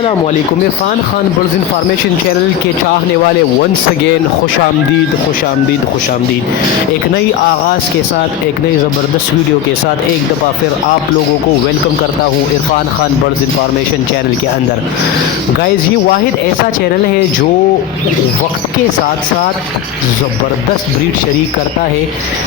السلام علیکم، Irfan Khan birds information channel کے چاہنے والے ونس اگین خوش آمدید خوش آمدید خوش آمدید۔ ایک نئی آغاز کے ساتھ، ایک نئی زبردست ویڈیو کے ساتھ ایک دفعہ پھر آپ لوگوں کو ویلکم کرتا ہوں Irfan Khan birds information channel کے اندر۔ گائز، یہ واحد ایسا چینل ہے جو وقت کے ساتھ ساتھ زبردست بریڈ شریک کرتا ہے،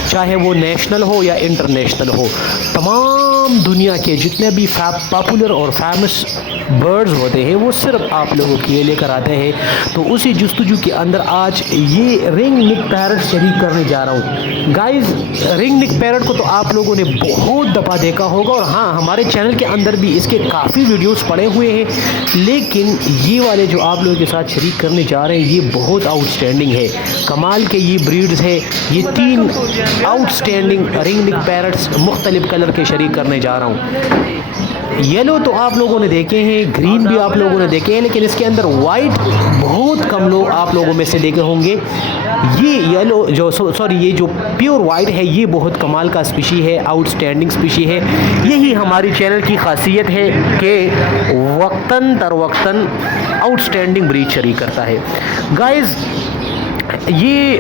چاہے وہ نیشنل ہو یا انٹرنیشنل ہو۔ تمام دنیا کے جتنے بھی پاپولر اور فیمس برڈز ہوتے ہیں وہ صرف آپ لوگوں کے لیے لے کر آتے ہیں۔ تو اسی جستجو کے اندر آج یہ رنگ نک پیرٹ شریک کرنے جا رہا ہوں۔ گائز، رنگ نک پیرٹ کو تو آپ لوگوں نے بہت دفعہ دیکھا ہوگا، اور ہاں، ہمارے چینل کے اندر بھی اس کے کافی ویڈیوز پڑے ہوئے ہیں، لیکن یہ والے جو آپ لوگوں کے ساتھ شریک کرنے جا رہے ہیں یہ بہت آؤٹ اسٹینڈنگ ہے۔ کمال کے یہ بریڈز ہے، یہ 3 آؤٹ اسٹینڈنگ رنگ نک پیرٹس مختلف کلر کے شریک کرنے جا رہا ہوں۔ یلو تو آپ لوگوں نے دیکھے ہیں، گرین بھی آپ لوگوں نے دیکھے ہیں، لیکن اس کے اندر وائٹ بہت کم لوگ آپ لوگوں میں سے دیکھے ہوں گے۔ یہ یلو یہ جو پیور وائٹ ہے یہ بہت کمال کا اسپیشی ہے، آؤٹ اسٹینڈنگ اسپیشی ہے۔ یہی ہماری چینل کی خاصیت ہے کہ وقتاً در وقتاً آؤٹ اسٹینڈنگ بریڈ شریک کرتا ہے۔ گائز، یہ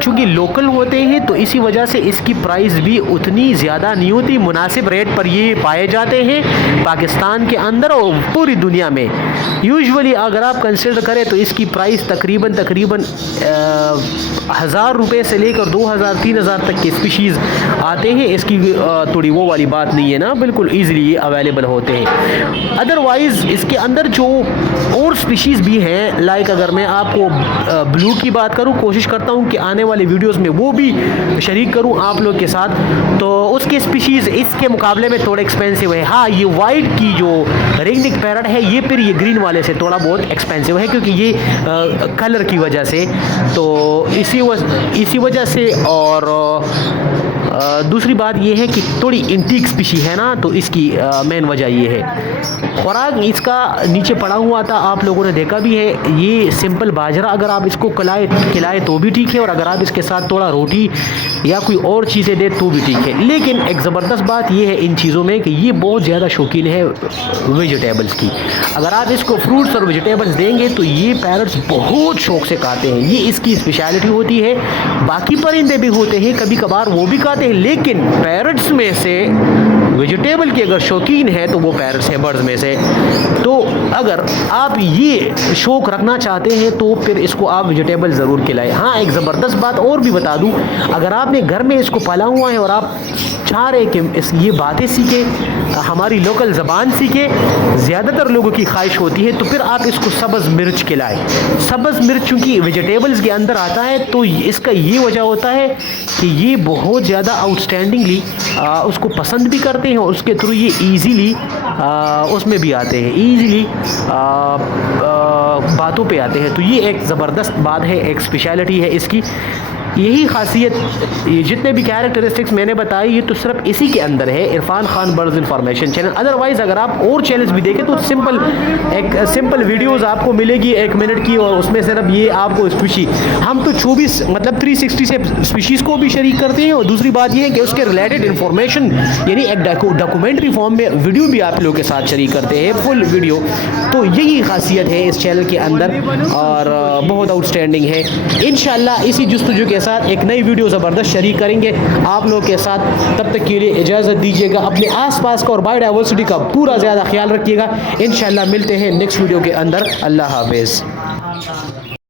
چونکہ لوکل ہوتے ہیں تو اسی وجہ سے اس کی پرائز بھی اتنی زیادہ نہیں ہوتی، مناسب ریٹ پر یہ پائے جاتے ہیں پاکستان کے اندر اور پوری دنیا میں۔ یوزولی اگر آپ کنسیڈر کریں تو اس کی پرائز تقریباً 1000 روپے سے لے کر 2000-3000 تک کے اسپیشیز آتے ہیں۔ اس کی تھوڑی وہ والی بات نہیں ہے نا، بالکل ایزیلی یہ اویلیبل ہوتے ہیں۔ ادروائز اس کے اندر جو اور اسپیشیز بھی ہیں، لائک اگر میں آپ کو بلو کی بات کروں، کوشش کرتا ہوں کہ آنے والے ویڈیوز میں وہ بھی شریک کروں آپ لوگ کے ساتھ، تو اس کے اسپیشیز اس کے مقابلے میں تھوڑے ایکسپینسو ہے۔ ہاں، یہ وائٹ کی جو رنگ نک پیرٹ ہے یہ پھر یہ گرین والے سے تھوڑا بہت ایکسپینسو ہے، کیونکہ یہ کلر کی وجہ سے، تو اسی وجہ سے، اور دوسری بات یہ ہے کہ تھوڑی انٹیک اسپیشی ہے نا، تو اس کی مین وجہ یہ ہے۔ خوراک اس کا نیچے پڑا ہوا تھا، آپ لوگوں نے دیکھا بھی ہے، یہ سمپل باجرا اگر آپ اس کو کھلائے تو بھی ٹھیک ہے، اور اگر آپ اس کے ساتھ تھوڑا روٹی یا کوئی اور چیزیں دیں تو بھی ٹھیک ہے۔ لیکن ایک زبردست بات یہ ہے ان چیزوں میں کہ یہ بہت زیادہ شوقین ہے ویجیٹیبلز کی۔ اگر آپ اس کو فروٹس اور ویجیٹیبلز دیں گے تو یہ پیرٹس بہت شوق سے کھاتے ہیں، یہ اس کی اسپیشلٹی ہوتی ہے۔ باقی پرندے بھی ہوتے ہیں کبھی کبھار وہ بھی کھاتے ہیں، لیکن پیرٹس میں سے ویجیٹیبل کے اگر شوقین ہے تو وہ پیرٹس ہیں برڈز میں سے۔ تو اگر آپ یہ شوق رکھنا چاہتے ہیں تو پھر اس کو آپ ویجیٹیبل ضرور کھلائیں۔ ہاں، ایک زبردست بات اور بھی بتا دوں، اگر آپ نے گھر میں اس کو پالا ہوا ہے اور آپ چاہ رہے کہ یہ باتیں سیکھیں، ہماری لوکل زبان سیکھیں، زیادہ تر لوگوں کی خواہش ہوتی ہے، تو پھر آپ اس کو سبز مرچ کھلائیں۔ سبز مرچ چونکہ ویجیٹیبلز کے اندر آتا ہے تو اس کا یہ وجہ ہوتا ہے کہ یہ بہت زیادہ آؤٹ اسٹینڈنگلی اس کو پسند بھی کرتے ہیں، اور اس کے تھرو یہ ایزیلی اس میں بھی آتے ہیں، ایزیلی باتوں پہ آتے ہیں۔ تو یہ ایک زبردست بات ہے، ایک اسپیشلٹی ہے اس کی۔ یہی خاصیت، یہ جتنے بھی کیریکٹرسٹکس میں نے بتائی یہ تو صرف اسی کے اندر ہے، Irfan Khan birds information channel. Otherwise اگر آپ اور چینلز بھی دیکھیں تو سمپل ویڈیوز آپ کو ملے گی 1 منٹ کی، اور اس میں صرف یہ آپ کو اسپیشی، ہم تو 360 سے اسپیشیز کو بھی شریک کرتے ہیں، اور دوسری بات یہ ہے کہ اس کے ریلیٹڈ انفارمیشن یعنی ایک ڈاکومنٹری فارم میں ویڈیو بھی آپ لوگوں کے ساتھ شریک کرتے ہیں، فل ویڈیو۔ تو یہی خاصیت ہے اس چینل کے اندر، اور بہت آؤٹ اسٹینڈنگ ہے۔ انشاءاللہ اسی جستجو کے ساتھ ایک نئی ویڈیو زبردست شریک کریں گے آپ لوگ کے ساتھ۔ تب تک کے لیے اجازت دیجیے گا، اپنے آس پاس کا اور بایو ڈائیورسٹی کا پورا زیادہ خیال رکھیے گا۔ انشاءاللہ ملتے ہیں نیکسٹ ویڈیو کے اندر۔ اللہ حافظ۔